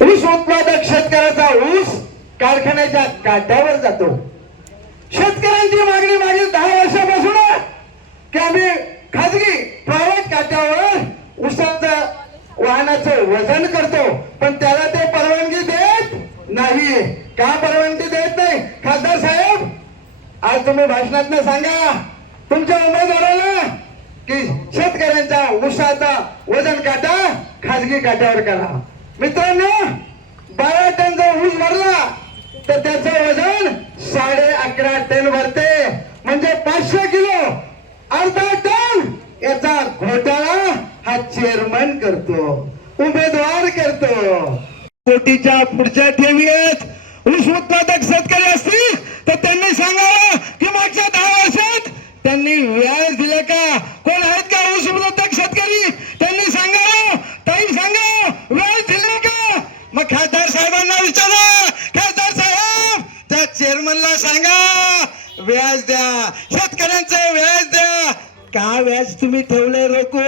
शेतकऱ्याचा ऊस कारखान्याच्या काट्यावर जातो. शेतकऱ्यांची मागणी मागील दहा वर्षापासून की आम्ही खाजगी प्रायव्हेट काट्यावर ऊसाचं वाहनाचं वजन करतो. पण त्याला ते परवानगी देत नाही का परवानगी देत नाही? खासदार साहेब आज तुम्ही भाषणात सांगा तुमच्या उमेदवाराला की शेतकऱ्यांचा ऊसाचा वजन काटा खाजगी काट्यावर करा. मित्रांनो बारा टन जर ऊस भरला तर त्याचं वजन साडे अकरा टन भरते. म्हणजे पाचशे किलो अर्धा टन याचा घोटाळा हा चेअरमन करतो उमेदवार करतो. कोटीच्या पुढच्या ठेवीत ऊस उत्पादक शेतकरी असतील तर त्यांनी सांगावं की मागच्या दहा वर्षात त्यांनी व्याज दिलं का? कोण आहेत का ऊस उत्पादक शेतकरी त्यांनी सांगावं ताई सांगा व्याज दिलं का मग खासदार साहेबांना विचारा. खासदार साहेब त्या चेअरमनला सांगा. व्याज द्या. शेतकऱ्यांचं व्याज द्या. का व्याज तुम्ही ठेवलंय रोखून?